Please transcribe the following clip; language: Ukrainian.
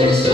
Якщо